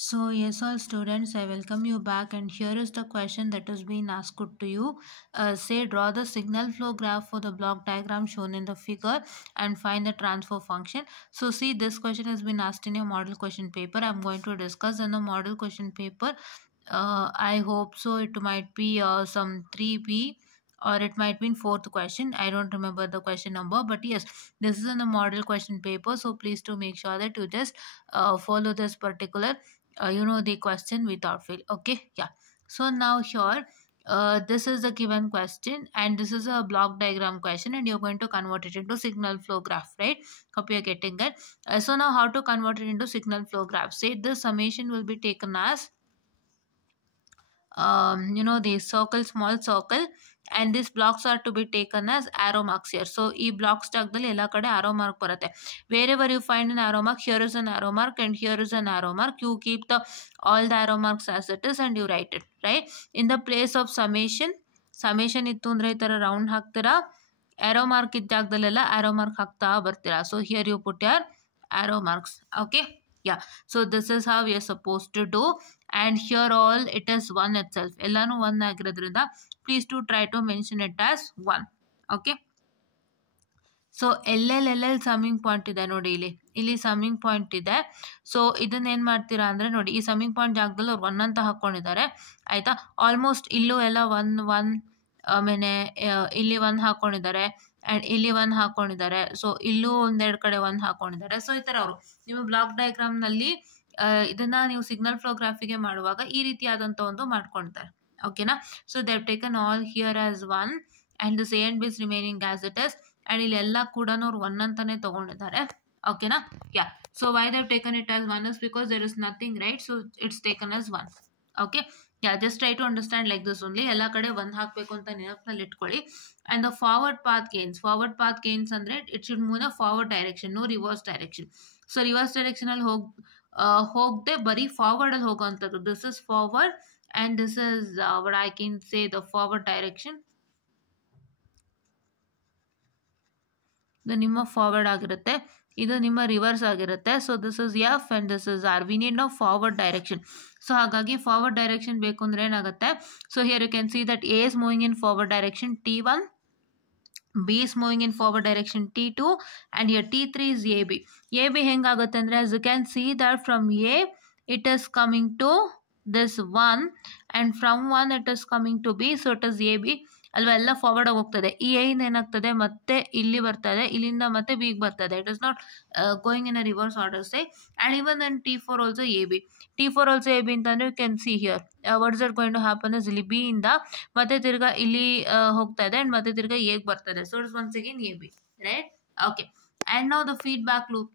So yes, all students, I welcome you back, and here is the question that has been asked to you. Say, draw the signal flow graph for the block diagram shown in the figure and find the transfer function. So see, this question has been asked in your model question paper. I'm going to discuss in the model question paper. I hope so. It might be some 3B, or it might be in fourth question. I don't remember the question number, but yes, this is in the model question paper. So please to make sure that you just follow this particular the question without fail. Okay, yeah. So now here, this is the given question, and this is a block diagram question, and you're going to convert it into signal flow graph, right? Hope you're getting it. So now how to convert it into signal flow graph? Say the summation will be taken as the circle, small circle, and these blocks are to be taken as arrow marks here. So e blocks ಜಾಗದಲ್ಲಿ ಎಲ್ಲ ಕಡೆ arrow mark ಬರುತ್ತೆ. Wherever you find an arrow mark, here is an arrow mark and here is an arrow mark. You keep the all the arrow marks as it is and you write it, right? In the place of summation ಇತ್ತು ಅಂದ್ರೆ ಈ ತರ ರೌಂಡ್ ಹಾಕ್ತೀರಾ, arrow mark ಇದ್ದ ಜಾಗದಲ್ಲೆಲ್ಲ arrow mark ಹಾಕ್ತಾ ಬರ್ತೀರಾ. So here you put your arrow marks. Okay, yeah. So this is how we are supposed to do, and here all it is 1 itself. ಎಲ್ಲಾನು 1 ಆಗಿರೋದ್ರಿಂದ please to try to mention it as 1. Okay, so ಎಲ್ಲೆಲ್ಲಿ summing point ಇದೆ ನೋಡಿ, ಇಲ್ಲಿ summing point ಇದೆ. ಸೊ ಇದನ್ನ ಏನು ಮಾಡ್ತೀರಾ ಅಂದರೆ ನೋಡಿ, ಈ ಸಮ್ಮಿಂಗ್ ಪಾಯಿಂಟ್ ಜಾಗದಲ್ಲಿ ಅವ್ರು 1 ಅಂತ ಹಾಕ್ಕೊಂಡಿದ್ದಾರೆ, ಆಯಿತಾ. ಆಲ್ಮೋಸ್ಟ್ ಇಲ್ಲೂ ಎಲ್ಲ 1 ಆಮೇಲೆ ಇಲ್ಲಿ 1 ಹಾಕ್ಕೊಂಡಿದ್ದಾರೆ ಆ್ಯಂಡ್ ಇಲ್ಲಿ 1 ಹಾಕ್ಕೊಂಡಿದ್ದಾರೆ. ಸೊ ಇಲ್ಲೂ ಒಂದೆರಡು ಕಡೆ 1 ಹಾಕ್ಕೊಂಡಿದ್ದಾರೆ. ಸೊ ಈ ಥರ ಅವರು ನಿಮ್ಮ ಬ್ಲಾಕ್ ಡಯಾಗ್ರಾಮ್ನಲ್ಲಿ ಇದನ್ನ ನೀವು ಸಿಗ್ನಲ್ ಫ್ಲೋ ಗ್ರಾಫಿಗೆ ಮಾಡುವಾಗ ಈ ರೀತಿಯಾದಂಥ ಒಂದು ಮಾಡ್ಕೊಳ್ತಾರೆ. ಓಕೆನಾ. So they have taken all here as 1 and this A and B is remaining as it is. And ಇಲ್ಲೆಲ್ಲ ಕೂಡ ಅವ್ರು 1 ಅಂತಾನೆ ತಗೊಂಡಿದ್ದಾರೆ. ಓಕೆನಾ. Yeah. So why they have taken it as 1 is because there is nothing, right? So it's taken as 1. Okay, yeah, just try to understand like this only. ಎಲ್ಲ ಕಡೆ 1 ಹಾಕಬೇಕು ಅಂತ ನೆನಪಿನಲ್ಲಿ ಇಟ್ಕೊಳ್ಳಿ. And the forward path gains ಅಂದರೆ it should move the forward direction, no reverse direction. So reverse ಡೈರೆಕ್ಷನಲ್ಲಿ ಹೋಗದೆ ಬರೀ ಫಾರ್ವರ್ಡಲ್ಲಿ ಹೋಗೋವಂಥದ್ದು. This is forward and this is what I can say the forward direction. ಇದು ನಿಮ್ಮ ಫಾರ್ವರ್ಡ್ ಆಗಿರುತ್ತೆ, ಇದು ನಿಮ್ಮ ರಿವರ್ಸ್ ಆಗಿರುತ್ತೆ. So this is F and this is R. We need no forward direction. So ಹಾಗಾಗಿ ಫಾರ್ವರ್ಡ್ ಡೈರೆಕ್ಷನ್ ಬೇಕು ಅಂದರೆ ಏನಾಗುತ್ತೆ? So here you can see that A is moving in forward direction T1, B is moving in forward direction T2, and here T3 is AB. AB ಹೆಂಗಾಗುತ್ತೆ ಅಂದರೆ, as you can see that from A it is coming to this 1 and from 1 it is coming to B, so it is AB ಅಲ್ವಾ. ಎಲ್ಲ ಫಾರ್ವರ್ಡ್ ಹೋಗ್ತದೆ. ಈ ಐನ್ ಏನಾಗ್ತದೆ ಮತ್ತೆ ಇಲ್ಲಿ ಬರ್ತದೆ, ಇಲ್ಲಿಂದ ಮತ್ತೆ ಬಿಗೆ ಬರ್ತದೆ. It is not going in a reverse order ಸೈ. And even then T4 also AB. T4 also AB ಅಂತಂದರೆ you can see here what is that going to happen is ಇಲ್ಲಿ ಬಿ ಇಂದ ಮತ್ತೆ ತಿರ್ಗಾ ಇಲ್ಲಿ ಹೋಗ್ತಾ ಇದೆ ಆ್ಯಂಡ್ ಮತ್ತೆ ತಿರ್ಗಾ ಎಗೆ ಬರ್ತದೆ. So it's once again AB, right? Okay. And now the feedback loop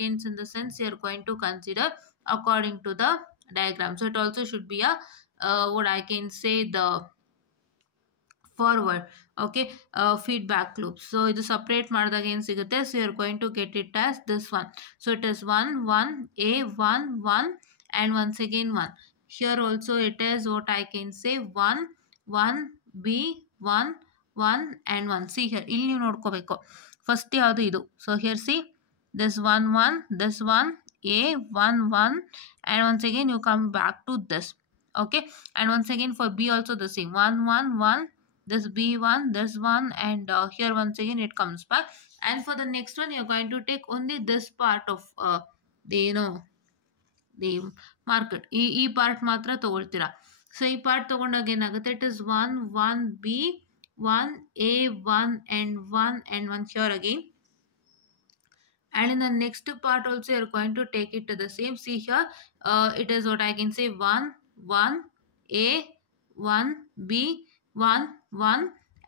gains in the sense you are going to consider according to the diagram. So it also should be a what I can say the forward. Okay, feedback loop. So ಇದು separate ಮಾಡಿದಾಗ ಏನು ಸಿಗುತ್ತೆ? So you are going to get it as this one. So it is 1 1 A 1 1 and once again 1. Here also it is what I can say 1 1 B 1 1 and 1. See here, ಇಲ್ಲಿ ನೀವು ನೋಡ್ಕೋಬೇಕು ಫಸ್ಟ್ ಯಾವುದು ಇದು. So here C this 1 1, this one A 1 1 and once again you come back to this. Okay, and once again for B also the same 1 1 1, this B1, this one, and here once again it comes back. And for the next one you're going to take only this part of the the market. ಈ ಪಾರ್ಟ್ ಮಾತ್ರ ತಗೊಳ್ತೀರಾ. ಸೊ ಈ ಪಾರ್ಟ್ ತಗೊಂಡಾಗ ಏನಾಗುತ್ತೆ? It is 1 1 B 1 A 1 and 1 here again. And in the next part also you're going to take it to the same. See here, it is what I can say 1 1 A 1 B 1 1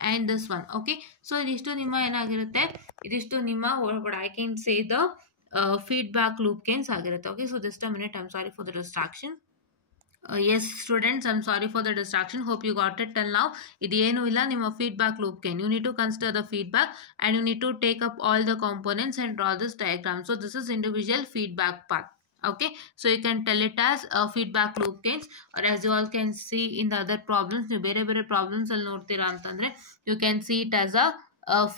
and this one. Okay, so ಇದಿಷ್ಟು ನಿಮ್ಮ ಏನಾಗಿರುತ್ತೆ? ಇದಿಷ್ಟು ನಿಮ್ಮ what I can say the feedback loop gains ಆಗಿರುತ್ತೆ. Okay, so just a minute, I'm sorry for the distraction. Yes students, I'm sorry for the distraction. Hope you got it till now. ಇದು ಏನು ಇಲ್ಲ, ನಿಮ್ಮ feedback loop gain. You need to consider the feedback and you need to take up all the components and draw this diagram. So this is individual feedback path. Okay, so you can tell it as feedback loop gains, or as you all can see in the other problems, ನೀವು ಬೇರೆ ಬೇರೆ ಪ್ರಾಬ್ಲಮ್ಸ್ ಅಲ್ಲಿ ನೋಡ್ತೀರಾ ಅಂತಂದರೆ you can see it as a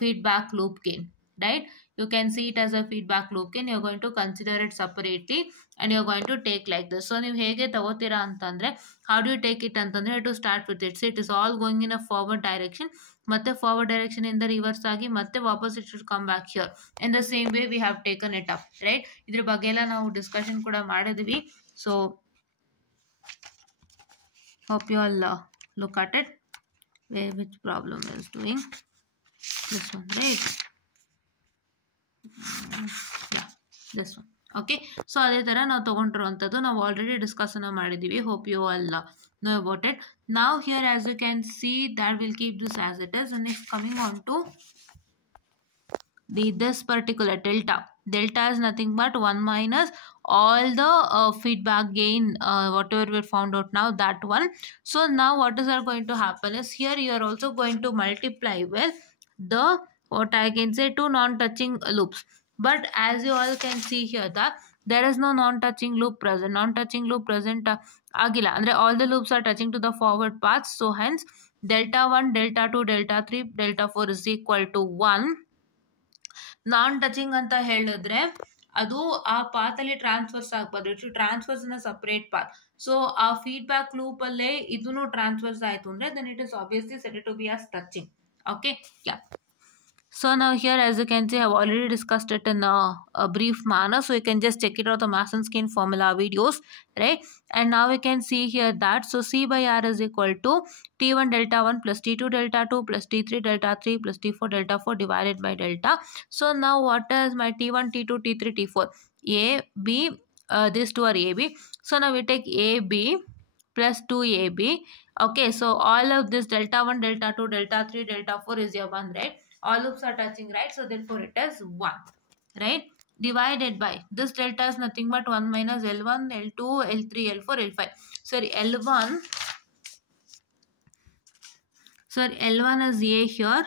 feedback loop gain, right? you can see it as a feedback loop and you're going to consider it separately and you're going to take like this. So ನೀವು ಹೇಗೆ ತಗೋತೀರಾ ಅಂತಂದರೆ, how do you take it ಅಂತಂದರೆ, to start with it. So it is all going in a forward direction. ಮತ್ತೆ forward direction ಇಂದ ರಿವರ್ಸ್ ಆಗಿ ಮತ್ತೆ ವಾಪಸ್ it should come back here in the same way we have taken it up, right. ಇದ್ರ ಬಗ್ಗೆ ಎಲ್ಲ ನಾವು ಡಿಸ್ಕಷನ್ ಕೂಡ ಮಾಡಿದ್ವಿ. So hope you all look at it, which problem is doing this one, right? Yeah, this one. Okay, so ಅದೇ ಥರ ನಾವು ತೊಗೊಂಡಿರುವಂಥದ್ದು ನಾವು ಆಲ್ರೆಡಿ ಡಿಸ್ಕಸನ್ನು ಮಾಡಿದ್ದೀವಿ. Hope you all know about it. Now here as you can see that we'll keep this as it is, and next coming on to this particular delta is nothing but 1 minus all the feedback gain whatever we found out now, that one. So now what is going to happen is here you are also going to multiply with the what I can say two non-touching loops. But as you all can see here that there is no non-touching loop present agila andre all the loops are touching to the forward path. So hence delta 1, delta 2, delta 3, delta 4 is equal to 1. Non touching ಅಂತ ಹೇಳಿದ್ರೆ ಅದು ಆ ಪಾತಲ್ಲಿ transfers ಆಗ್ಬಾರ್ದು, it transfers in a separate path. So ಆ feedback loop ಅಲ್ಲೇ ಇದನ್ನು ಟ್ರಾನ್ಸ್ಫರ್ಸ್ ಆಯ್ತು ಅಂದ್ರೆ then it is obviously said to be as touching. Okay, yeah. So now here as you can see I have already discussed it in a brief manner, so you can just check it out the Mason's formula videos, right? And now we can see here that so C by R is equal to T1 delta 1 plus T2 delta 2 plus T3 delta 3 plus T4 delta 4 divided by delta. So now what is my T1, T2, T3, T4? A, B, these two are AB. So now we take AB plus 2AB. Okay, so all of this delta 1, delta 2, delta 3, delta 4 is your 1, right? All loops are touching, right? So therefore it is 1, right? Divided by this delta is nothing but 1 minus L1, L2, L3, L4, L5. Sorry, L1. Sorry, L1 is A here.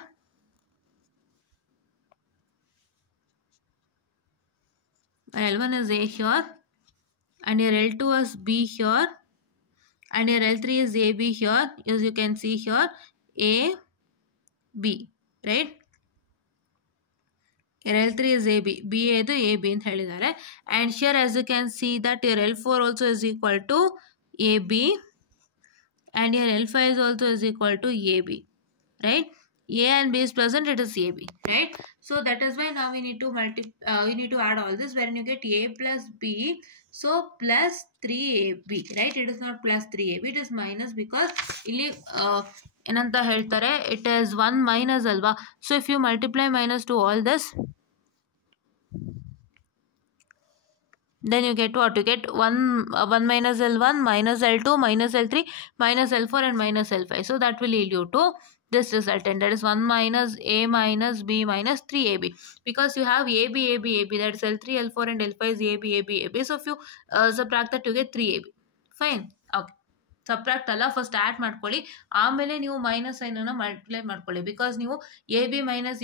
L1 is A here. And your L2 is B here. And your L3 is AB here. As you can see here, A, B, right? Your L3 is AB, B is AB in ಹೇಳಿದ್ದಾರೆ. And here as you can see that your L4 also is equal to AB and your L5 is also is equal to AB, right? A and B is present, it is AB, right? So that is why now we need to add all this wherein you get A plus B, so plus 3AB, right? It is not plus 3AB, it is minus because ಇಲ್ಲಿ ಏನಂತ ಹೇಳ್ತಾರೆ, it is 1 minus ಅಲ್ವಾ. So if you multiply minus to all this, then you get what? You get 1 minus L1 minus L2 minus L3 minus L4 and minus L5. So that will lead you to this result, and that is 1 minus A minus B minus 3AB, because you have AB, AB, AB, that is L3, L4 and L5 is AB, AB, AB. So if you subtract that, you get 3AB. Fine. Okay. Subtract ಅಲ್ಲ, first add ಮಾಡ್ಕೊಳ್ಳಿ, ಆಮೇಲೆ ನೀವು minus ಸೈನನ್ನು multiply ಮಾಡ್ಕೊಳ್ಳಿ. Because ನೀವು A B minus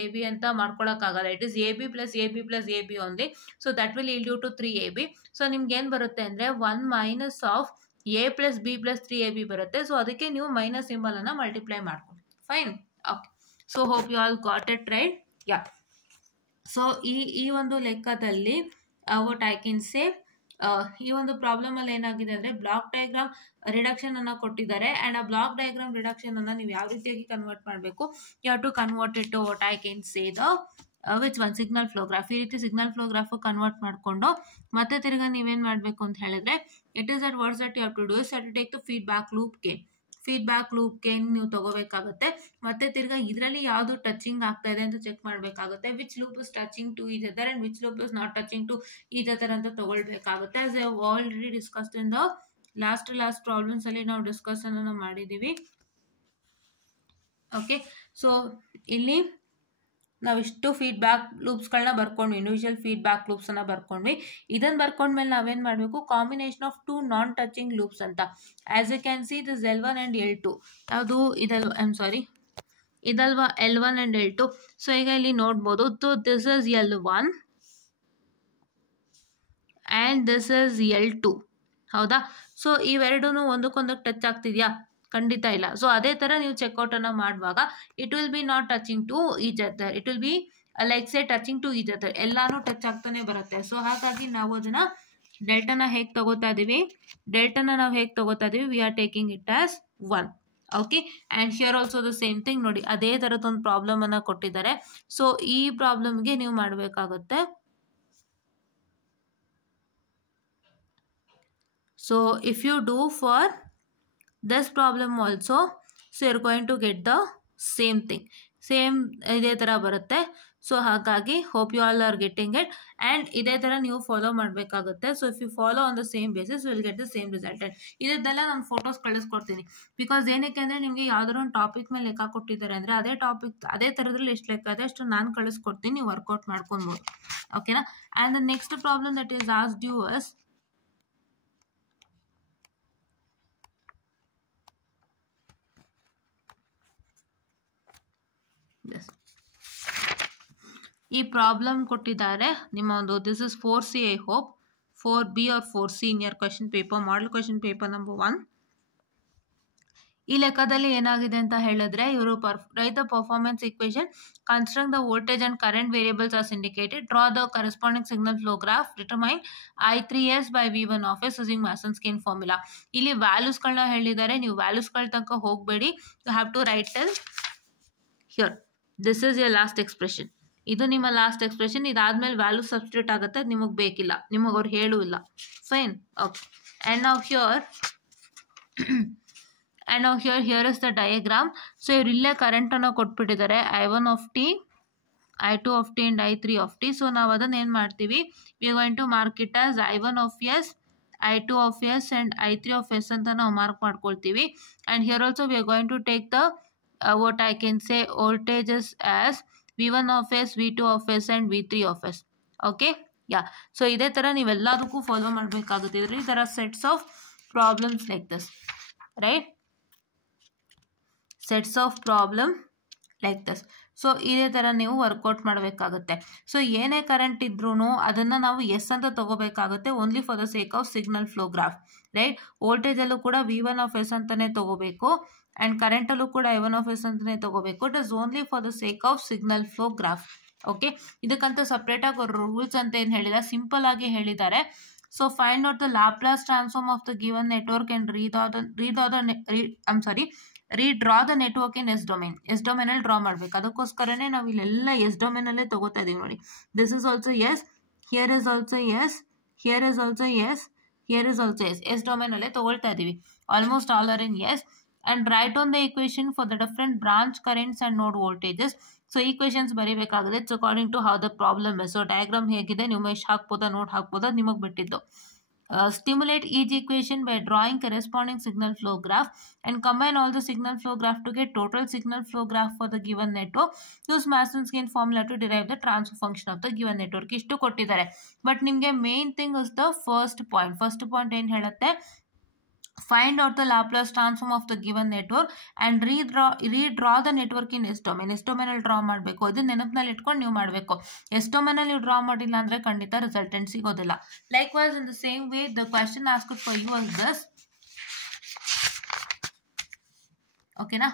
A B ಅಂತ ಮಾಡ್ಕೊಳಕ್ಕಾಗಲ್ಲ. It is A B plus A B only. So that will yield you to 3AB. ಸೊ ನಿಮ್ಗೆ ಏನು ಬರುತ್ತೆ ಅಂದರೆ 1 minus of A plus B plus 3AB ಬರುತ್ತೆ. ಸೊ ಅದಕ್ಕೆ ನೀವು ಮೈನಸ್ ಸಿಂಬಲನ್ನು ಮಲ್ಟಿಪ್ಲೈ ಮಾಡ್ಕೊಳ್ಳಿ. Fine. Okay, so hope you all got it right. Yeah, so ಈ ಒಂದು ಲೆಕ್ಕದಲ್ಲಿ ವಾಟ್ ಐ ಕ್ಯಾನ್ ಸೇ, ಈ ಒಂದು ಪ್ರಾಬ್ಲಮ್ ಅಲ್ಲಿ ಏನಾಗಿದೆ ಅಂದರೆ ಬ್ಲಾಕ್ ಡಯಾಗ್ರಾಮ್ ರಿಡಕ್ಷನ್ ಅನ್ನು ಕೊಟ್ಟಿದ್ದಾರೆ. ಆ್ಯಂಡ್ ಆ ಬ್ಲಾಕ್ ಡಯಾಗ್ರಾಮ್ ರಿಡಕ್ಷನ್ ಅನ್ನು ನೀವು ಯಾವ ರೀತಿಯಾಗಿ ಕನ್ವರ್ಟ್ ಮಾಡಬೇಕು, you have to convert it to what I can say the which one signal flow graph. ಈ ರೀತಿ ಸಿಗ್ನಲ್ ಫ್ಲೋ ಗ್ರಾಫ್ ಕನ್ವರ್ಟ್ ಮಾಡಿಕೊಂಡು ಮತ್ತೆ ತಿರ್ಗಾ ನೀವೇನು ಮಾಡಬೇಕು ಅಂತ ಹೇಳಿದ್ರೆ, it is that words that you have to do is to take the feedback ಲೂಪ್ಗೆ ನೀವು ತಗೋಬೇಕಾಗುತ್ತೆ. ಮತ್ತೆ ತಿರ್ಗಾ ಇದರಲ್ಲಿ ಯಾವುದು ಟಚಿಂಗ್ ಆಗ್ತಾ ಇದೆ ಅಂತ ಚೆಕ್ ಮಾಡಬೇಕಾಗುತ್ತೆ. Which loop is touching to each other and which loop is not touching to each other ಅಂತ ತಗೊಳ್ಬೇಕಾಗುತ್ತೆ. As I have already discussed in the last problems ಅಲ್ಲಿ ನಾವು ಡಿಸ್ಕಷನ್ ಅನ್ನು ಮಾಡಿದ್ದೀವಿ. ಓಕೆ, ಸೊ ಇಲ್ಲಿ ನಾವಿಷ್ಟು ಫೀಡ್ಬ್ಯಾಕ್ ಲೂಪ್ಸ್ಗಳನ್ನ ಬರ್ಕೊಂಡ್ವಿ, ಇಂಡಿವಿಜುವಲ್ ಫೀಡ್ಬ್ಯಾಕ್ ಲೂಪ್ಸನ್ನು ಬರ್ಕೊಂಡ್ವಿ. ಇದನ್ನು ಬರ್ಕೊಂಡ್ಮೇಲೆ ನಾವೇನು ಮಾಡಬೇಕು, combination of 2 non touching loops ಅಂತ. As you can see this L1 and L2. ಯಾವುದು ಇದಲ್ವ, ಇದಲ್ವಾ L1 ಆ್ಯಂಡ್ L2. ಸೊ ಈಗ ಇಲ್ಲಿ ನೋಡ್ಬೋದು, so this is L1 and this is L2. ಹೌದಾ? ಸೊ ಇವೆರಡೂ ಒಂದಕ್ಕೊಂದಕ್ಕೆ ಟಚ್ ಆಗ್ತಿದೆಯಾ? ಖಂಡಿತ ಇಲ್ಲ. ಸೊ ಅದೇ ಥರ ನೀವು ಚೆಕ್ಔಟನ್ನು ಮಾಡುವಾಗ it will be not touching to each other, it will be like say touching to each other, ಎಲ್ಲಾನು ಟಚ್ ಆಗ್ತಾನೆ ಬರುತ್ತೆ. ಸೊ ಹಾಗಾಗಿ ನಾವು ಅದನ್ನ ಡೆಲ್ಟಾನ ಹೇಗೆ ತಗೋತಾ ಇದೀವಿ, V are taking it as 1. Okay, and here also the same thing. ನೋಡಿ ಅದೇ ಥರದೊಂದು ಪ್ರಾಬ್ಲಮ್ ಅನ್ನ ಕೊಟ್ಟಿದ್ದಾರೆ. ಸೊ ಈ ಪ್ರಾಬ್ಲಮ್ಗೆ ನೀವು ಮಾಡಬೇಕಾಗುತ್ತೆ. So if you do for this problem also, so you are going to get the same thing, same ಇದೇ ಥರ ಬರುತ್ತೆ. ಸೊ ಹಾಗಾಗಿ hope you all are getting it, and ಇದೇ ಥರ ನೀವು ಫಾಲೋ ಮಾಡಬೇಕಾಗುತ್ತೆ. So if you follow on the same basis will get the same resulted. ಇದನ್ನೆಲ್ಲ ನಾನು ಫೋಟೋಸ್ ಕಳಿಸ್ಕೊಡ್ತೀನಿ. ಬಿಕಾಸ್ ಏನಕ್ಕೆ ಅಂದರೆ ನಿಮಗೆ ಯಾವ್ದಾದ್ರು ಒಂದು ಟಾಪಿಕ್ ಮೇಲೆ ಲೆಕ್ಕ ಕೊಟ್ಟಿದ್ದಾರೆ ಅಂದರೆ ಅದೇ ಟಾಪಿಕ್ ಅದೇ ಥರದ್ರಲ್ಲಿ ಎಷ್ಟು ಲೆಕ್ಕ ಇದೆ ಅಷ್ಟು ನಾನು ಕಳಿಸ್ಕೊಡ್ತೀನಿ, ನೀವು ವರ್ಕೌಟ್ ಮಾಡ್ಕೊಬೋದು. ಓಕೆನಾ? And the next problem that is asked you is ಈ ಪ್ರಾಬ್ಲಮ್ ಕೊಟ್ಟಿದ್ದಾರೆ ನಿಮ್ಮ ಒಂದು, this is 4C I hope, 4B or 4C in your question paper, model question paper number 1. ಈ ಲೆಕ್ಕದಲ್ಲಿ ಏನಾಗಿದೆ ಅಂತ ಹೇಳಿದ್ರೆ ಇವರು write the performance equation construct the voltage and current variables as indicated, draw the corresponding signal flow graph, determine I3S by V1 of S using Mason's formula. ಇಲ್ಲಿ ವ್ಯಾಲ್ಯೂಸ್ಗಳನ್ನ ಹೇಳಿದ್ದಾರೆ, ನೀವು ವ್ಯಾಲ್ಯೂಸ್ಗಳ ತನಕ ಹೋಗಬೇಡಿ, you have to write till here. This is your last expression, ಇದು ನಿಮ್ಮ last expression. ಇದಾದ್ಮೇಲೆ ವ್ಯಾಲ್ಯೂ ಸಬ್ಸ್ಟಿಟ್ಯೂಟ್ ಆಗುತ್ತೆ, ನಿಮಗೆ ಬೇಕಿಲ್ಲ, ನಿಮಗೆ ಅವ್ರು ಹೇಳೂ ಇಲ್ಲ. Fine, okay. ಆ್ಯಂಡ್ ನಾವು here is the diagram. So ಇವ್ರು ಇಲ್ಲೇ ಕರೆಂಟನ್ನು ಕೊಟ್ಬಿಟ್ಟಿದ್ದಾರೆ, I1 of t, I2 of t and I3 of t. So ನಾವು ಅದನ್ನು ಏನು ಮಾಡ್ತೀವಿ, we are going to mark it as I1 of S, I2 of S and I3 of S ಅಂತ ನಾವು ಮಾರ್ಕ್ ಮಾಡ್ಕೊಳ್ತೀವಿ. And here also we are going to take the what I can say voltages as V1 of S, V2 of S and V3 of S. Okay, yeah. So ಇದೇ ಥರ ನೀವೆಲ್ಲದಕ್ಕೂ ಫಾಲೋ ಮಾಡಬೇಕಾಗುತ್ತೆ. ಇದರಲ್ಲಿ there are sets of problems like this, right? Sets of problem like this. So ಇದೇ ಥರ ನೀವು ವರ್ಕೌಟ್ ಮಾಡಬೇಕಾಗುತ್ತೆ. ಸೊ ಏನೇ ಕರೆಂಟ್ ಇದ್ರೂ ಅದನ್ನು ನಾವು ಎಸ್ ಅಂತ ತಗೋಬೇಕಾಗುತ್ತೆ, only for the sake of signal flow graph, right? ವೋಲ್ಟೇಜಲ್ಲೂ ಕೂಡ V1 of S ಅಂತಲೇ ತಗೋಬೇಕು, ಆ್ಯಂಡ್ ಕರೆಂಟಲ್ಲೂ ಕೂಡ I1 of S ಅಂತಲೇ ತಗೋಬೇಕು. It is only for the sake of signal flow graph. Okay, ಇದಕ್ಕಂತ ಸಪ್ರೇಟಾಗಿ ಅವರು ರೂಲ್ಸ್ ಅಂತ ಏನು ಹೇಳಿಲ್ಲ, ಸಿಂಪಲ್ ಆಗಿ ಹೇಳಿದ್ದಾರೆ. So find out the Laplace transform of the given network and redraw the network in S domain. S ಡೊಮೈನಲ್ಲಿ draw ಮಾಡಬೇಕು, ಅದಕ್ಕೋಸ್ಕರನೇ ನಾವು ಇಲ್ಲೆಲ್ಲ ಎಸ್ ಡೊಮೈನಲ್ಲೇ ತಗೋತಾ ಇದೀವಿ. ನೋಡಿ, this is also S, here is also S, here is also S, here is also S. S ಡೊಮೈನಲ್ಲೇ ತಗೊಳ್ತಾ ಇದ್ದೀವಿ, almost all are in S. And write on the equation for the different branch currents and node voltages. So equations ಬರೀಬೇಕಾಗಿದೆ, it's according to how the problem is. So diagram ಹೇಗಿದೆ, ನೀವು ಮೆಶ್ ಹಾಕ್ಬೋದಾ, ನೋಟ್ ಹಾಕ್ಬೋದಾ, ನಿಮಗೆ ಬಿಟ್ಟಿದ್ದು. Stimulate each equation by drawing corresponding signal flow graph and combine all the signal flow graph to get total signal flow graph for the given network. Use Mason's formula to derive the transfer function of the given network. ಇಷ್ಟು ಕೊಟ್ಟಿದ್ದಾರೆ, ಬಟ್ ನಿಮಗೆ main thing is the first point ಏನು ಹೇಳುತ್ತೆ, find out the Laplace transform of the given network and redraw the network in S domain. S domain ಅಲ್ಲಿ ಡ್ರಾ ಮಾಡಬೇಕು, ಇದು ನೆನಪಿನಲ್ಲಿ ಇಟ್ಕೊಂಡು ನೀವು ಮಾಡಬೇಕು. ಎಸ್ ಡೊಮೈನ್ ಅಲ್ಲಿ ಡ್ರಾ ಮಾಡಿಲ್ಲ ಅಂದ್ರೆ ಖಂಡಿತ ರಿಸಲ್ಟೆಂಟ್ ಸಿಗೋದಿಲ್ಲ. Likewise in the same way the question asked for you is this. ಓಕೆನಾ?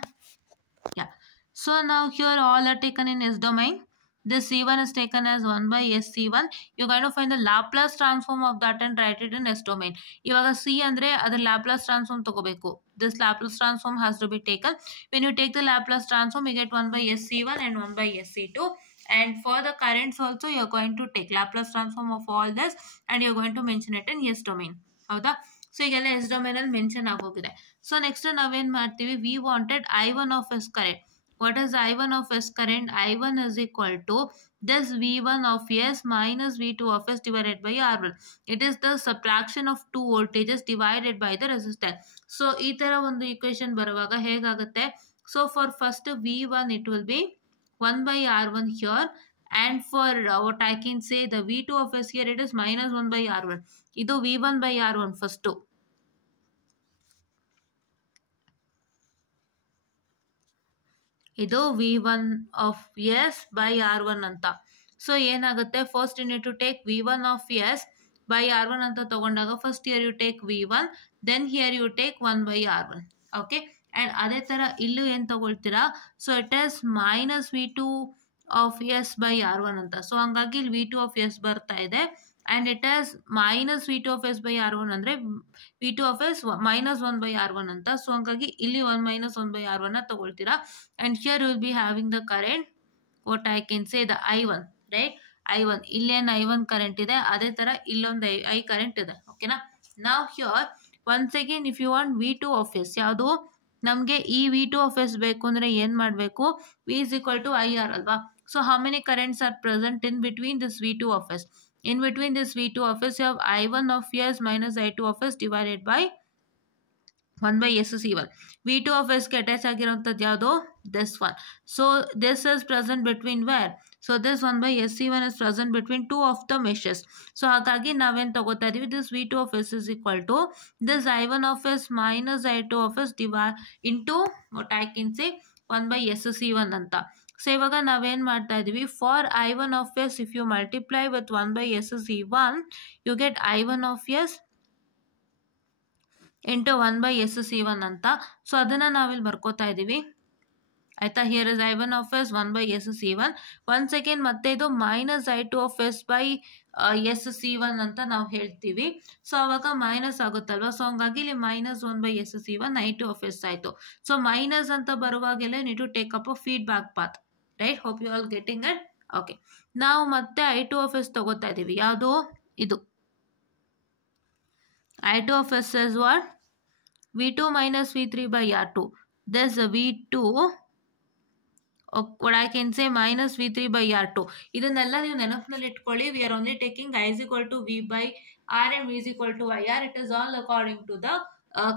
ಯಾ. ಸೊ ನಾವು here all are taken in S domain. This C1 is taken as 1 by SC1. You're going to find the Laplace transform of that and write it in S domain. ಇವಾಗ C ಅಂದರೆ ಅದರ Laplace transform ತಗೋಬೇಕು. This Laplace transform has to be taken. When you take the Laplace transform, you get 1 by SC1 and 1 by SC2. And for the currents also, you're going to take Laplace transform of all this and you're going to mention it in S domain. ಹೌದಾ? ಸೊ ಈಗೆಲ್ಲ S domain ಅಲ್ಲಿ ಮೆನ್ಷನ್ ಆಗೋಗಿದೆ. So next ನಾವೇನು ಮಾಡ್ತೀವಿ, we wanted I1 of S current. What is I1 of S current? I1 is equal to this V1 of S minus V2 of S divided by R1. It is the subtraction of two voltages divided by the resistance. So ಈ ತರ ಒಂದು equation ಬರುವಾಗ ಹೇಗಾಗುತ್ತೆ, so for first V1 it will be 1 by R1 here, and for what I can say the V2 of S here it is minus 1 by R1. ಇದು V1 by R1 first. ಇದು V1 of S by R1 ಅಂತ. So ಏನಾಗುತ್ತೆ, first you need to take V1 of S by R1 ಅಂತ ತಗೊಂಡಾಗ first here you take V1, then here you take 1 by R1. Okay, and ಅದೇ ಥರ ಇಲ್ಲೂ ಏನು ತಗೊಳ್ತೀರಾ, so it is minus V2 of S by R one ಅಂತ. So ಹಂಗಾಗಿ ಇಲ್ಲಿ ವಿ ಟು ಆಫ್ ಎಸ್ ಬರ್ತಾ ಇದೆ and it as minus V two of S by R one ಅಂದರೆ V two of S minus one by R one ಅಂತ. So ಹಂಗಾಗಿ ಇಲ್ಲಿ minus one by R ಒನ್ನ ತಗೊಳ್ತೀರಾ and here you will be having the current what I can say the I1, right. I1 ಇಲ್ಲೇನು I1 current ಇದೆ, ಅದೇ ಥರ ಇಲ್ಲೊಂದು I ಕರೆಂಟ್ ಇದೆ. ಓಕೆನಾ. ನಾವು here once again if you want V two of S, ಯಾವುದು ನಮಗೆ ಈ ವಿ ಟು ಆಫ್ ಎಸ್ ಬೇಕು ಅಂದರೆ ಏನು ಮಾಡಬೇಕು, V is equal to I R ಅಲ್ವಾ. So how many currents are present in between this V two of S? In between this V2 of S, you have I1 of S minus I2 of S divided by 1 by SC1. V2 of S ಗೆ ಅಟ್ಯಾಚ್ ಆಗಿರೋಂಥದ್ದು ಯಾವುದು? This one. So this is present between where? So this 1 by SC1 is present between two of the meshes. So ಹಾಗಾಗಿ ನಾವೇನು ತಗೋತಾ ಇದೀವಿ, this V2 of S is equal to this I1 of S minus I2 of S divide into what I can say 1 by SC1 ಅಂತ. ಸೊ ಇವಾಗ ನಾವೇನು ಮಾಡ್ತಾ ಇದ್ದೀವಿ, for I1 of S if you multiply with 1 by SC1 you get I1 of S into 1 by SC1 ಅಂತ. ಸೊ ಅದನ್ನು ನಾವಿಲ್ಲಿ ಬರ್ಕೋತಾ ಇದ್ದೀವಿ ಆಯಿತಾ. Here is I1 of S 1 by SC1. One second ಮತ್ತೆ ಇದು minus I2 of S by SC1 ಅಂತ ನಾವು ಹೇಳ್ತೀವಿ. ಸೊ ಅವಾಗ ಮೈನಸ್ ಆಗುತ್ತಲ್ವ, ಸೊ ಹಂಗಾಗಿ ಇಲ್ಲಿ minus 1 by SC1 I2 of S ಆಯಿತು. ಸೊ ಮೈನಸ್ ಅಂತ ಬರುವಾಗೆಲ್ಲ need to take up a feedback path, right. Hope you all getting it. Okay, ನಾವು ಮತ್ತೆ I2 ಆಫ್ ಎಸ್ ತಗೋತಾ ಇದ್ದೀವಿ, ಯಾವುದು ಇದು I2 of S is what V2 minus V3 by R2. This V2 what I can say minus V3 by R2. ಇದನ್ನೆಲ್ಲ ನೀವು ನೆನಪಿನಲ್ಲಿ ಇಟ್ಕೊಳ್ಳಿ. We are only taking I is equal to V by R and V is equal to IR. It is all according to the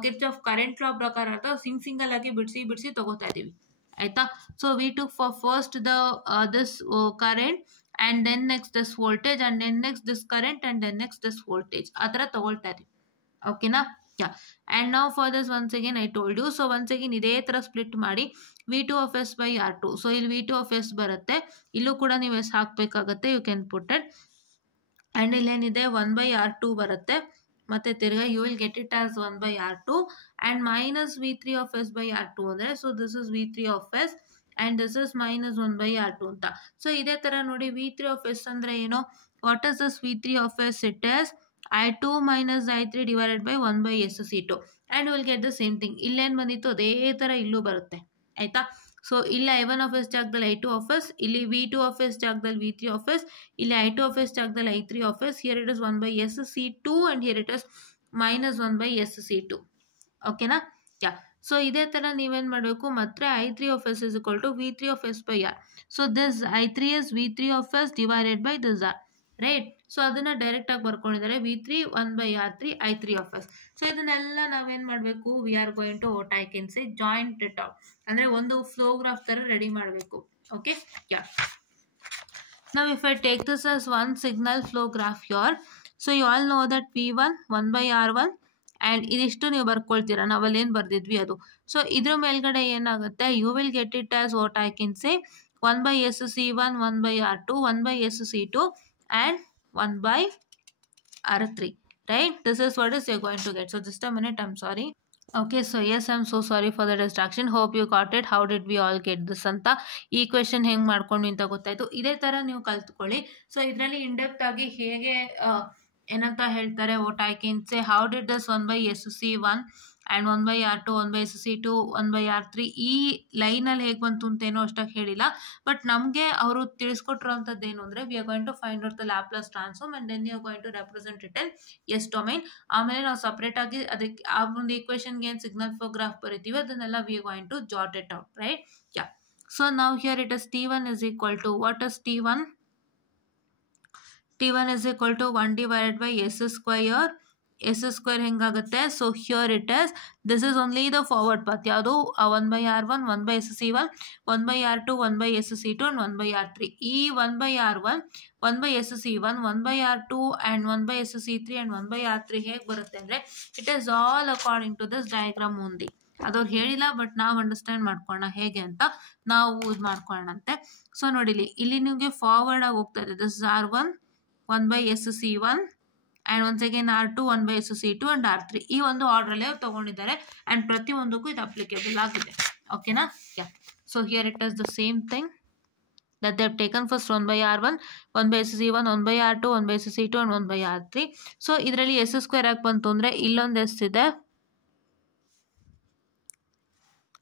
Kirchhoff current law ಪ್ರಕಾರ ಅಂತ ಸಿಂಗಲ್ ಆಗಿ ಬಿಡಿಸಿ ತಗೋತಾ ಇದ್ದೀವಿ ಆಯ್ತಾ. So we took for first the this current and then next this voltage and then next this current and then next this voltage ಆ ಥರ ತಗೊಳ್ತಾ ಇದ್ದೀವಿ. ಓಕೆನಾ. Yeah, and now for this once again I told you. So once again ಇದೇ ಥರ ಸ್ಪ್ಲಿಟ್ ಮಾಡಿ V2 of S by R2. So ಇಲ್ಲಿ V2 of S ಬರುತ್ತೆ, ಇಲ್ಲೂ ಕೂಡ ನೀವು S ಹಾಕಬೇಕಾಗತ್ತೆ, you can put it. And ಇಲ್ಲೇನಿದೆ 1 by R2 ಬರುತ್ತೆ, ಮತ್ತು ತಿರ್ಗಾ you will get it as 1 by R2 and minus V3 of S by R2 ಅಂದರೆ so this is V3 of S and this is minus 1 by R2 ಅಂತ. ಸೊ ಇದೇ ಥರ ನೋಡಿ V3 of S ಅಂದರೆ ಏನು, what is this V3 of S? It is I2 minus I3 divided by 1 by SC2 and you will get the same thing. ಇಲ್ಲೇನು ಬಂದಿತ್ತು ಅದೇ ಥರ ಇಲ್ಲೂ ಬರುತ್ತೆ ಆಯಿತಾ. ಸೊ ಇಲ್ಲಿ I1 of S ಜಾಗದಲ್ಲಿ I2 of S, ಇಲ್ಲಿ V2 of S ಜಾಗದಲ್ಲಿ V3 of S, ಇಲ್ಲಿ I2 of S ಜಾಗದಲ್ಲಿ I3 of S. Here it is 1 by SC2 and here it is minus 1 by SC2. ಓಕೆನಾ. ಯಾ, ಸೊ ಇದೇ ಥರ ನೀವೇನು ಮಾಡಬೇಕು, ಮತ್ತೆ I3 of S is equal to V3 of S by R. So this I3 is V3 of S divided by this R, right. So ಅದನ್ನು ಡೈರೆಕ್ಟಾಗಿ ಬರ್ಕೊಂಡಿದ್ದಾರೆ V3 1 by R3 I3 of S. So ಇದನ್ನೆಲ್ಲ ನಾವೇನು ಮಾಡಬೇಕು, we are going to what I can say joint it out, ಅಂದರೆ ಒಂದು flow graph ಥರ ready ಮಾಡಬೇಕು. Okay, yeah. ನಾವು if I take this as one signal flow graph your, so you all know that P1 1 by R1 and ಇದಿಷ್ಟು ನೀವು ಬರ್ಕೊಳ್ತೀರಾ, ನಾವಲ್ಲೇನು ಬರ್ದಿದ್ವಿ ಅದು. ಸೊ ಇದ್ರ ಮೇಲ್ಗಡೆ ಏನಾಗುತ್ತೆ, you will get it as what I can say 1 by SC1 1 by R2 1 by SC2 and 1 by R3, right? This is what is you're going to get. So just a minute, I'm sorry. Okay, so yes, I'm so sorry for the distraction. Hope you got it. How did we all get this ಅಂತ ಈ ಕ್ವೆಶನ್ ಹೆಂಗೆ ಮಾಡ್ಕೊಂಡು ಅಂತ ಗೊತ್ತಾಯಿತು. ಇದೇ ಥರ ನೀವು ಕಲ್ತ್ಕೊಳ್ಳಿ. ಸೊ ಇದರಲ್ಲಿ ಇಂಡೆಪ್ತ್ ಆಗಿ ಹೇಗೆ ಏನಂತ ಹೇಳ್ತಾರೆ, what I can say how did this 1 by SC1 and 1 by R2 1 by SC2 1 by R3 ಈ ಲೈನಲ್ಲಿ ಹೇಗೆ ಬಂತು ಅಂತೇನೋ ಅಷ್ಟಾಗಿ ಹೇಳಿಲ್ಲ. ಬಟ್ ನಮಗೆ ಅವರು ತಿಳಿಸ್ಕೊಟ್ಟಿರೋಂಥದ್ದು ಏನು ಅಂದರೆ, we are going to find out the Laplace transform and then you are going to represent it in S domain. ಆಮೇಲೆ ನಾವು ಸಪ್ರೇಟಾಗಿ ಅದಕ್ಕೆ ಆ ಒಂದು ಈಕ್ವೇಷನ್ಗೆ ಏನು ಸಿಗ್ನಲ್ ಫ್ಲೋ ಗ್ರಾಫ್ ಬರೀತೀವಿ ಅದನ್ನೆಲ್ಲ we are going to jot it out, right. Yeah, so ನಾವು here it is T1 is equal to what is T1? T1 is equal to 1 divided by S square. S square ಹೆಂಗಾಗುತ್ತೆ, so here it is this is only the forward path, ಯಾವುದು 1 by R1 1 by SC1 1 by R2 1 by SC2 and 1 by R3. ಈ 1 by R1 1 by SC1 1 by R2 and 1 by SC3 and 1 by R3 ಹೇಗೆ ಬರುತ್ತೆ ಅಂದರೆ, it is all according to this diagram only. ಅದವ್ರು ಹೇಳಿಲ್ಲ, but ನಾವು ಅಂಡರ್ಸ್ಟ್ಯಾಂಡ್ ಮಾಡ್ಕೊಳ್ಳೋಣ ಹೇಗೆ ಅಂತ ನಾವು ಇದು ಮಾಡ್ಕೊಳ್ಳೋಣಂತೆ. ಸೊ ನೋಡಿಲಿ, ಇಲ್ಲಿ ನಿಮಗೆ ಫಾರ್ವರ್ಡ್ ಆಗಿ ಹೋಗ್ತಾ ಇದೆ, this is R1 1 by SC1 and once again R2 1 by SC2 and R3 ಈ ಒಂದು ಆರ್ಡ್ರಲ್ಲೇ ಅವ್ರು ತೊಗೊಂಡಿದ್ದಾರೆ ಆ್ಯಂಡ್ ಪ್ರತಿಯೊಂದಕ್ಕೂ ಇದು ಅಪ್ಲಿಕೇಬಲ್ ಆಗಿದೆ. ಓಕೆನಾ. Yeah, so here it is the same thing. that they have taken first 1 by R1, 1 by SC1, 1 by R2, 1 by SC2 and 1 by R3. So ಇದರಲ್ಲಿ ಎಸ್ ಸ್ಕ್ವೇರ್ ಆಗಿ ಬಂತು ಅಂದರೆ ಇಲ್ಲೊಂದು ಎಸ್ ಇದೆ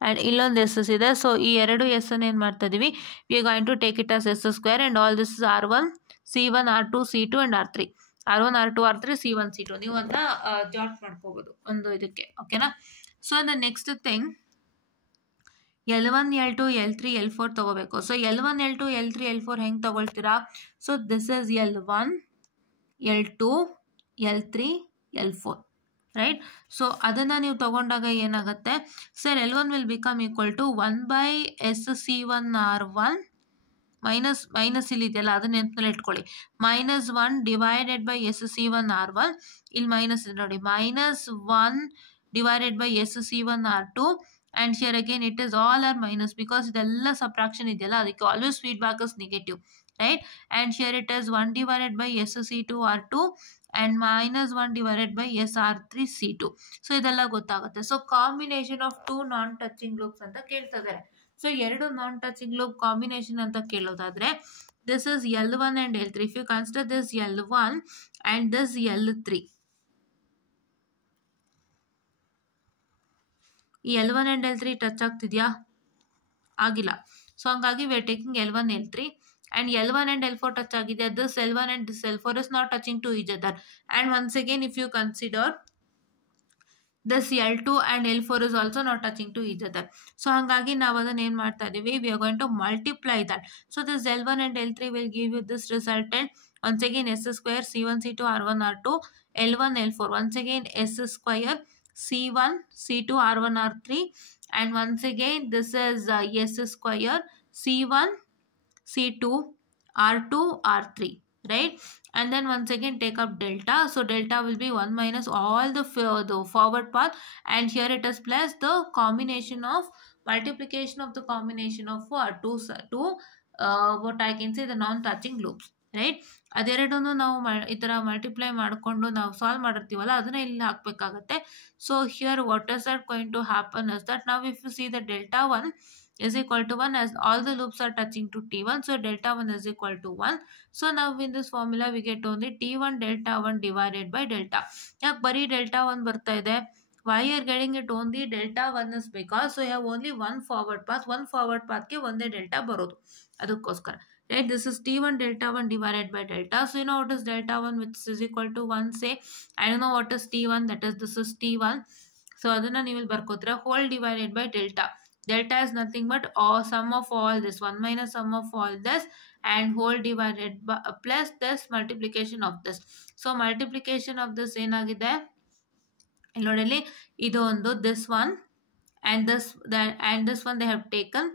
ಆ್ಯಂಡ್ ಇಲ್ಲೊಂದು ಎಸ್ ಎಸ್ ಇದೆ. ಸೊ ಈ ಎರಡು ಎಸ್ ಅನ್ನು ಏನು ಮಾಡ್ತಾ ಇದ್ದೀವಿ, we are going to take it as S square and all this is R1, C1, R2, C2 and R3. R1, R2, R3, C1, C2 ನೀವು ಅದನ್ನ ಜಾಟ್ ಮಾಡ್ಕೋಬೋದು ಒಂದು ಇದಕ್ಕೆ, ಓಕೆನಾ. So the next thing L1, L2, L3, L4 ತಗೋಬೇಕು. So L1, L2, L3, L4 ಹೆಂಗೆ ತಗೊಳ್ತೀರಾ? So this is L1, L2, L3, L4 right. So ಅದನ್ನು ನೀವು ತಗೊಂಡಾಗ ಏನಾಗುತ್ತೆ sir, L1 will become equal to 1 by SC1 R1 minus ಇಲ್ಲಿ ಇದೆಯಲ್ಲ ಅದನ್ನ ನೆನಪಿನಲ್ಲಿ ಇಟ್ಕೊಳ್ಳಿ, -1 ಡಿವೈಡೆಡ್ ಬೈ SC1 R1, ಇಲ್ಲಿ ಮೈನಸ್ ಇದೆ ನೋಡಿ, -1 divided by SC1 R2 and here again it is all are minus because ಇದೆಲ್ಲ subtraction ಇದೆಯಲ್ಲ ಅದಕ್ಕೆ always feedback is negative, right. And here it is 1 divided by SC2 R2 and -1 divided by SR3 C2. So ಇದೆಲ್ಲ ಗೊತ್ತಾಗುತ್ತೆ. So combination of 2 non touching loops ಅಂತ ಕೇಳ್ತಾ ಇದ್ದಾರೆ. ಸೊ ಎರಡು ನಾನ್ touching loop combination ಅಂತ ಕೇಳೋದಾದ್ರೆ this is L1 and L3. If you consider this L1 and this L3, ಈ L1 and L3 touch ಆಗ್ತಿದೆಯಾ? ಆಗಿಲ್ಲ. ಸೊ ಹಂಗಾಗಿ we are taking L1, L3 and L1 and L4 touch ಆಗಿದೆ. This L1 and this L4 is not touching to each other. And once again if you consider this L2 and L4 is also not touching to each other. So ಹಂಗಾಗಿ ನಾವು ಅದನ್ನು ಏನು ಮಾಡ್ತಾ ಇದ್ದೀವಿ, we are going to multiply that. So this L1 and L3 will give you this resultant. Once again S square C1, C2, R1, R2, L1, L4. Once again S square C1, C2, R1, R3 and once again this is S square C1, C2, R2, R3, right. And then once again take up delta. So delta will be 1 minus all the forward path and here it is plus the combination of multiplication of the combination of two what I can say the non-touching loops, right. ಅದೆರಡನ್ನು ನಾವು ಈ ಥರ ಮಲ್ಟಿಪ್ಲೈ ಮಾಡಿಕೊಂಡು ನಾವು ಸಾಲ್ವ್ ಮಾಡಿರ್ತೀವಲ್ಲ ಅದನ್ನ ಇಲ್ಲಿ ಹಾಕಬೇಕಾಗತ್ತೆ. So here what is that going to happen is that ನಾವು if you see the delta 1 is equal to 1 as all the loops are touching to T1. So delta 1 is equal to 1. So now in this formula we get only T1 delta 1 divided by delta. ಯಾಕೆ ಬರೀ delta 1 ಬರ್ತಾ ಇದೆ? Why you are getting it only delta 1 is because so you have only one forward path. One forward path ಗೆ ಒಂದೇ delta ಬರೋದು, ಅದಕ್ಕೋಸ್ಕರ, right. This is T1 delta 1 divided by delta. So you know what is delta 1 which is equal to 1. Say I don't know what is T1, that is this is T1. So ಅದನ್ನ ನೀವು ಇಲ್ಲಿ ಬರ್ಕೋತೀರಾ whole divided by delta. Delta is nothing but sum of all this, 1 minus sum of all this and whole divided by plus this multiplication of this. So multiplication of this ಏನಾಗಿದೆ ಇಲ್ಲಿ ನೋಡಿ, ಇದು ಒಂದು this one and this one they have taken,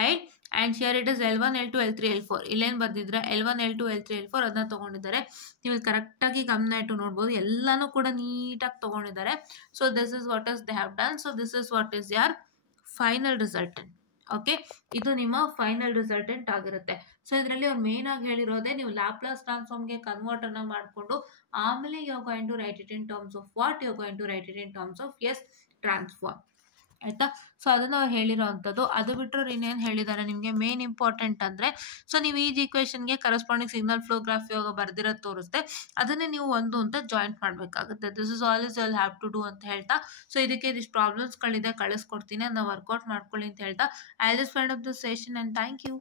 right. And here it is L1, L2, L3, L4. ಇಲ್ಲೇನು ಬರ್ದಿದ್ರೆ L1, L2, L3, L4 ಅದನ್ನ ತೊಗೊಂಡಿದ್ದಾರೆ. ನೀವು ಕರೆಕ್ಟಾಗಿ ಗಮನ ಇಟ್ಟು ನೋಡ್ಬೋದು, ಎಲ್ಲನೂ ಕೂಡ ನೀಟಾಗಿ ತೊಗೊಂಡಿದ್ದಾರೆ. So this is what is they have done. So this is what is your final resultant. Okay, ಇದು ನಿಮ್ಮ ಫೈನಲ್ ರಿಸಲ್ಟೆಂಟ್ ಆಗಿರುತ್ತೆ. ಸೊ ಇದರಲ್ಲಿ ಅವ್ರು ಮೇನ್ ಆಗಿ ಹೇಳಿರೋದೇ ನೀವು ಲ್ಯಾಪ್ಲಾಸ್ ಟ್ರಾನ್ಸ್ಫಾರ್ಮ್ಗೆ ಕನ್ವರ್ಟ್ ಅನ್ನ ಮಾಡಿಕೊಂಡು ಆಮೇಲೆ you are going to write it in terms of what, you are going to write it in terms of S transform, ಆಯ್ತಾ. ಸೊ ಅದನ್ನು ಅವ್ರು ಹೇಳಿರೋ ಅಂಥದ್ದು. ಅದು ಬಿಟ್ಟರೆ ಇನ್ನೇನು ಹೇಳಿದ್ದಾರೆ ನಿಮಗೆ ಮೇನ್ ಇಂಪಾರ್ಟೆಂಟ್ ಅಂದರೆ, ಸೊ ನೀವು ಈ ಈಕ್ವೇಷನ್ಗೆ ಕರೆಸ್ಪಾಂಡಿಂಗ್ ಸಿಗ್ನಲ್ ಫ್ಲೋ ಗ್ರಾಫ್ ಇವಾಗ ಬರ್ದಿರೋದು ತೋರಿಸುತ್ತೆ, ಅದನ್ನೇ ನೀವು ಒಂದು ಅಂತ ಜಾಯಿಂಟ್ ಮಾಡಬೇಕಾಗುತ್ತೆ. This is all is all have to do ಅಂತ ಹೇಳ್ತಾ, ಸೊ ಇದಕ್ಕೆ ಇದಿಷ್ಟು ಪ್ರಾಬ್ಲಮ್ಸ್ಗಳಿದೆ ಕಳಿಸ್ಕೊಡ್ತೀನಿ, ಅದನ್ನ ವರ್ಕೌಟ್ ಮಾಡ್ಕೊಳ್ಳಿ ಅಂತ ಹೇಳ್ತಾ I just find up the session and thank you.